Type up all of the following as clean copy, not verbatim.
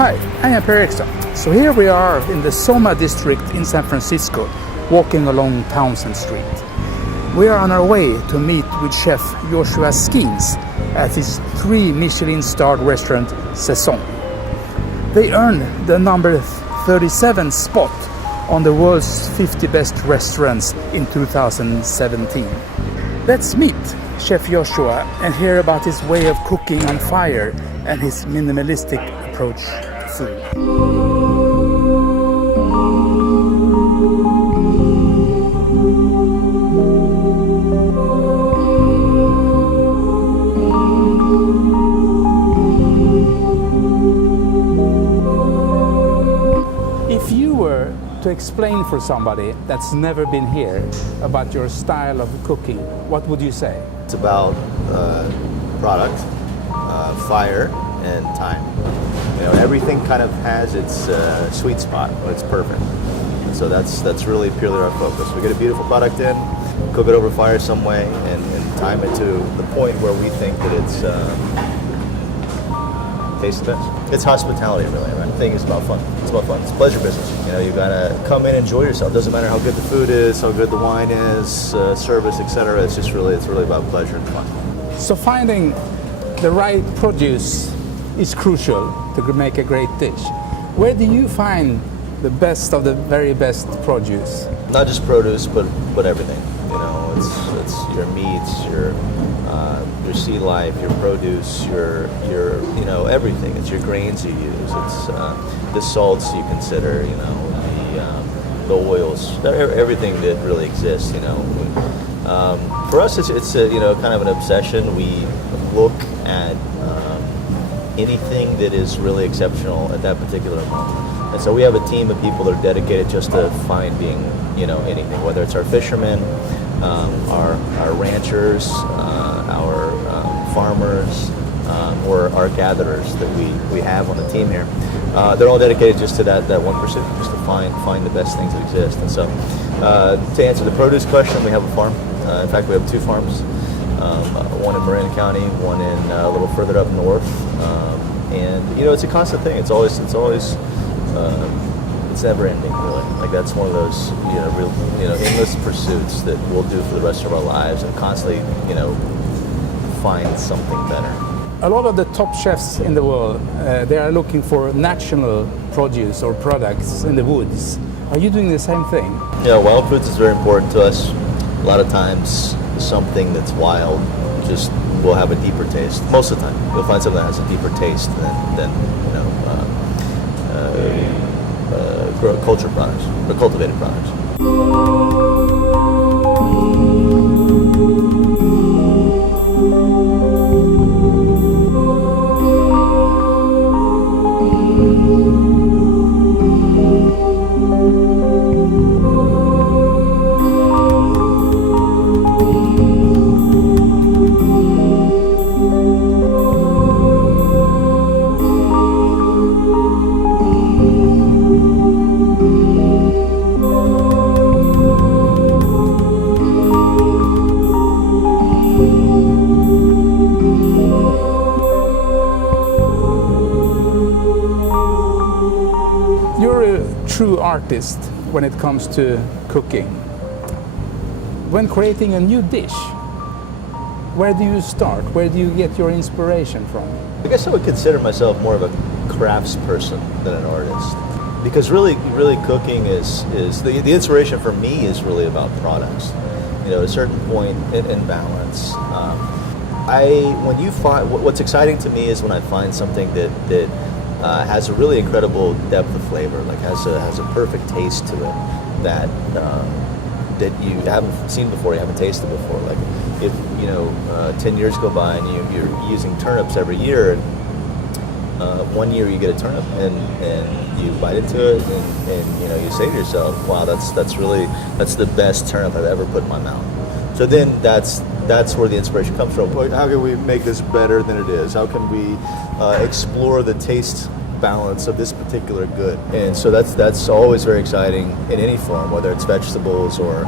Hi, I am Eriksson. So here we are in the SoMA district in San Francisco, walking along Townsend Street. We are on our way to meet with Chef Joshua Skenes at his 3 Michelin-starred restaurant, Saison. They earned the number 37 spot on the world's 50 best restaurants in 2017. Let's meet Chef Joshua and hear about his way of cooking on fire and his minimalistic approach to food. If you were to explain for somebody that's never been here about your style of cooking, what would you say? It's about product, fire, and time. You know, everything kind of has its sweet spot. It's perfect. And so that's really purely our focus. We get a beautiful product in, cook it over fire some way, and time it to the point where we think that it's tastes the best. It's hospitality, really. Right? The thing is about fun. It's about fun. It's pleasure business. You know, you gotta come in and enjoy yourself. Doesn't matter how good the food is, how good the wine is, service, etc. It's really about pleasure and fun. So finding the right produce is crucial to make a great dish. Where do you find the best of the very best produce? Not just produce, but everything. You know, it's your meats, your sea life, your produce, your you know, everything. It's your grains you use. It's the salts you consider. You know, the oils, everything that really exists. You know, for us, it's a, you know, kind of an obsession. We look at anything that is really exceptional at that particular moment. And so we have a team of people that are dedicated just to finding, you know, anything, whether it's our fishermen, our ranchers, our farmers, or our gatherers that we have on the team here. They're all dedicated just to that one pursuit, just to find the best things that exist. And so to answer the produce question, we have a farm. In fact, we have 2 farms. One in Marin County, one in a little further up north, and you know, it's a constant thing. It's never ending, really. Like, that's one of those, you know, real, you know, endless pursuits that we'll do for the rest of our lives, and constantly, you know, find something better. A lot of the top chefs in the world, they are looking for natural produce or products in the woods. Are you doing the same thing? Yeah, wild foods is very important to us. A lot of times, something that's wild just will have a deeper taste. Most of the time, you'll find something that has a deeper taste than you know, cultured products or cultivated products. True artist when it comes to cooking. When creating a new dish, where do you start? Where do you get your inspiration from? I guess I would consider myself more of a crafts person than an artist, because really cooking is the inspiration for me is really about products. You know, at a certain point in balance. When you find what's exciting to me is when I find something that has a really incredible depth of flavor, like has a perfect taste to it that you haven't seen before, you haven't tasted before. Like, if you know, 10 years go by and you're using turnips every year, and one year you get a turnip and you bite into it and you know, you say to yourself, wow, that's the best turnip I've ever put in my mouth. So then that's where the inspiration comes from. How can we make this better than it is? How can we explore the taste balance of this particular good? And so that's always very exciting in any form, whether it's vegetables or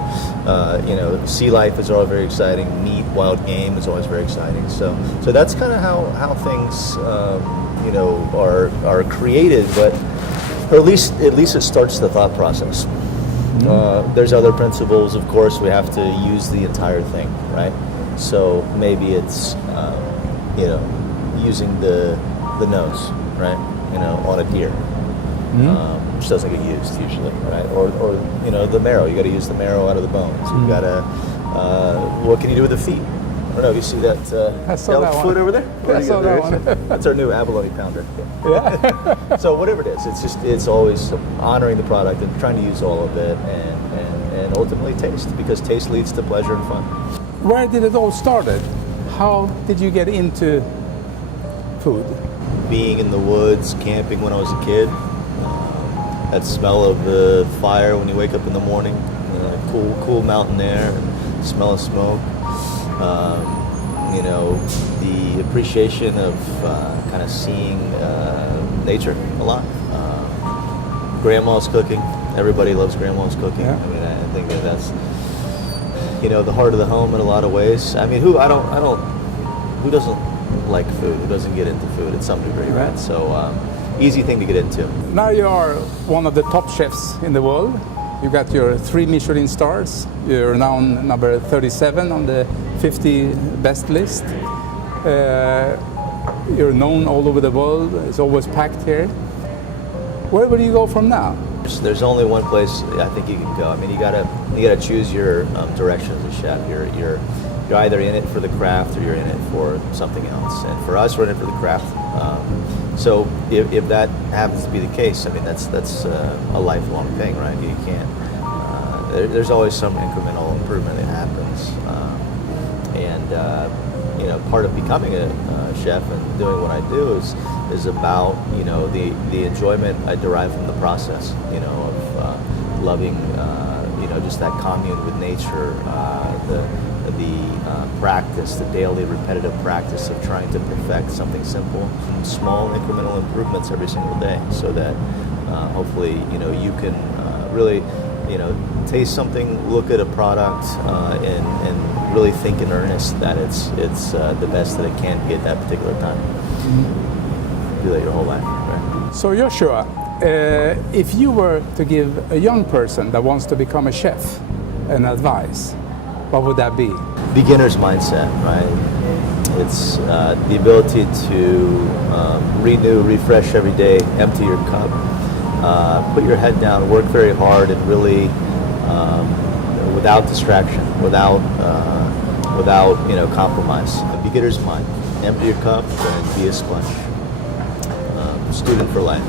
you know, sea life is always very exciting. Meat, wild game is always very exciting. So that's kind of how things are created, but or at least it starts the thought process. There's other principles, of course. We have to use the entire thing, right? So maybe it's using the nose, right? On a deer, which doesn't get used usually, right? Or the marrow. You got to use the marrow out of the bones. You got to. What can you do with the feet? I don't know if you see that, I saw that foot one. over there. I saw that one. That's our new abalone pounder. Yeah. So whatever it is, it's always honoring the product and trying to use all of it, and ultimately taste, because taste leads to pleasure and fun. Where did it all started? How did you get into food? Being in the woods, camping when I was a kid, that smell of the fire when you wake up in the morning, cool mountain air, and smell of smoke. The appreciation of kind of seeing nature a lot. Grandma's cooking. Everybody loves grandma's cooking. Yeah. I mean, I think that's the heart of the home in a lot of ways. I mean, who doesn't like food? Who doesn't get into food at some degree, right? So easy thing to get into. Now you are one of the top chefs in the world. You got your 3 Michelin stars. You're now number 37 on the 50 best list. You're known all over the world. It's always packed here. Where will you go from now? There's only one place I think you can go. I mean, you gotta choose your direction as a chef. You're either in it for the craft or you're in it for something else. And for us, we're in it for the craft. So if that happens to be the case, I mean, that's a lifelong thing, right? You can't. There's always some incremental improvement that happens, part of becoming a chef and doing what I do is about the enjoyment I derive from the process, of loving just that commune with nature, the practice, the daily repetitive practice of trying to perfect something simple, small incremental improvements every single day, so that hopefully you can really taste something, look at a product, and really think in earnest that it's the best that it can be at that particular time. Do that your whole life, right? So Joshua, if you were to give a young person that wants to become a chef an advice, what would that be? Beginner's mindset, right? It's the ability to renew, refresh every day, empty your cup, put your head down, work very hard, and really without distraction, without compromise. A beginner's mind. Empty your cup and be a sponge. Student for life.